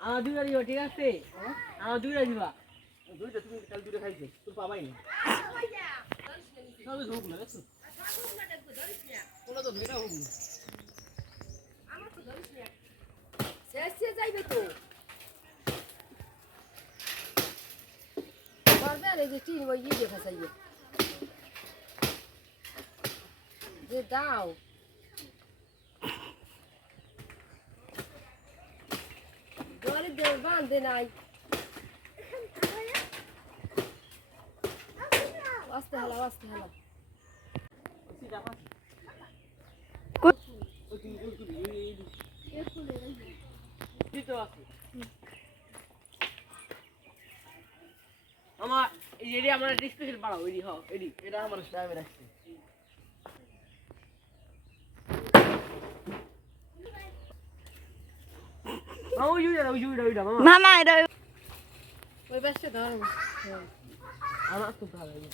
আমার দুইটা দিবা ঠিক আছে? আমার দুইটা দিবা। দুইটা তুমি কাল দুইটা খাইছে তুমি পাবাই না সবে হোক না দেখছ? তো মেয়েটা হোক না। শেষে যাইবে তো। এই যে টিন ওই ইয়ে দেখা যাইবে যে দাও। বান্ধে নাই আস্তে হালা আমার এই এডি আমার স্পেশাল বাড়াও এডি হ্যাঁ এডি এটা আমার স্টাইলে রাখছি। মামা ওই জুড়ে ওই জুড়ে ওইটা মামা মামা এটা ওই পাশে ধরো আমার খুব ভালো লাগে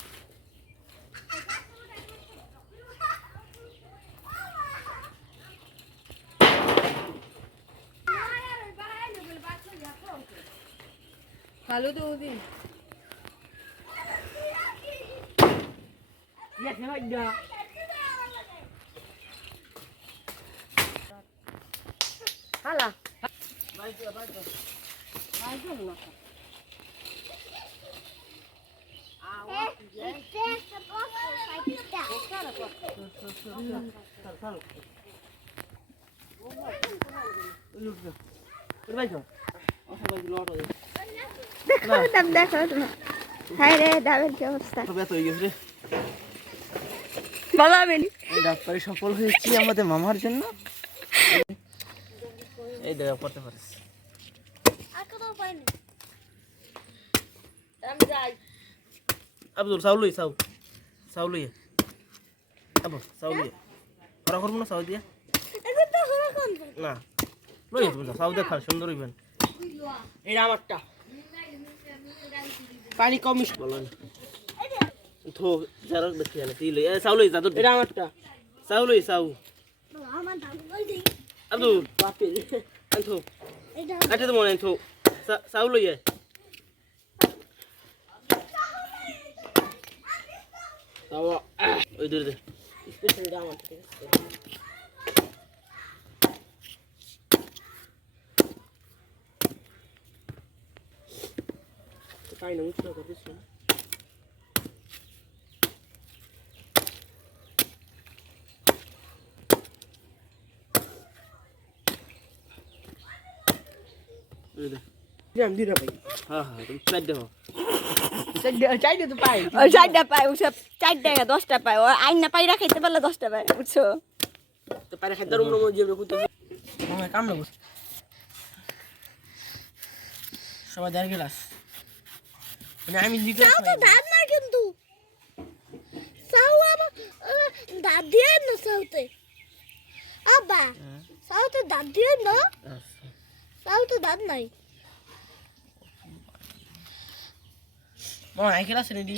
ভালো তো ওদিন Yes, no, no. হালা দেখো রে আমি ডাক্তারি সফল হয়েছি আমাদের মামার জন্য। এই দেখা করতে পারিস। আমি যাই। আব্দুল সাউলুই সাউ সাউলুই আবু সাউলুই হরা করব না সাউ দিয়ে? না। লই তুমি সাউ দেখা সুন্দর হইবেন। এটা আমারটা। পানি কম মিষ্টি। বলেন থো যারা দেখি জানে তুই লই। সাউলুই যা এটা আমারটা। সাউলুই সাউ আব্দুল। বাপের। আনথো আচ্ছা তো আনথো সাউলুই তাও ওই দূরে দে স্পেশাল দাম আছে ঠিক আছে। কাই না উঠল করছিস না দিলাম দিলাম ভাই হ্যাঁ হ্যাঁ তুমি চার দেবো চাইতে তো পাই ওই চারটা পায় ওসব চার টাকা দশটা পায় আইনা পাই রাখাইতে পারলে দশটা পায় বুঝছ তো পারে খাদ্য রুম রুম করতে আমার কাম না বস সবাই দেড় গেলাস মানে আমি দিতে দাঁত না কিন্তু সাউ আবার দাঁত দিয়ে না আব্বা সাউতে দাঁত দিয়ে না। সাউতে দাঁত নাই। মা গেলাস রেডি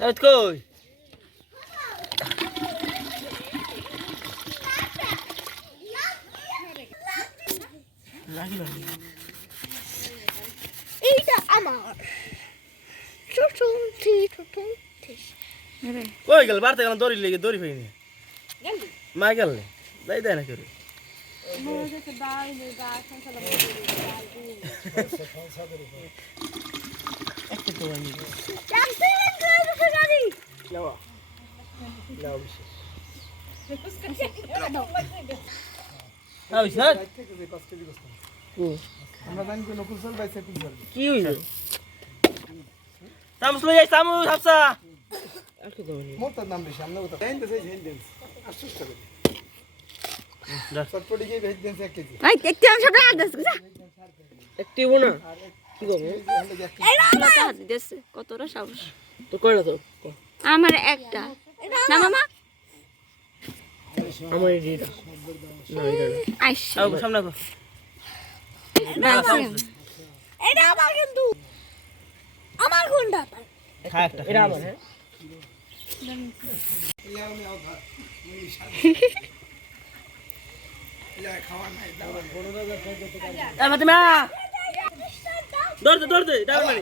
Let's go. এইটা আমার। কই গেল? বাড়তে গেলাম দড়ি লেগে দড়ি পাইনি মা গেল দাই দেয় না পিস কি হইছে চামচ লই যাই চামচ হাফসা মোটার দাম বেশি আমরা দেন দেন গিয়ে ভেজ দেন এক কেজি আমি সব একটি না কতটা সাহস তো কয়টা তো আমার একটা না মামা আমার এটা না এটা আইসা সামনে কর এটা আমার কিন্তু আমার কোনটা খা একটা এটা আমার হ্যাঁ। খাওয়া নাই দৌড় দৌড় দাঁড়া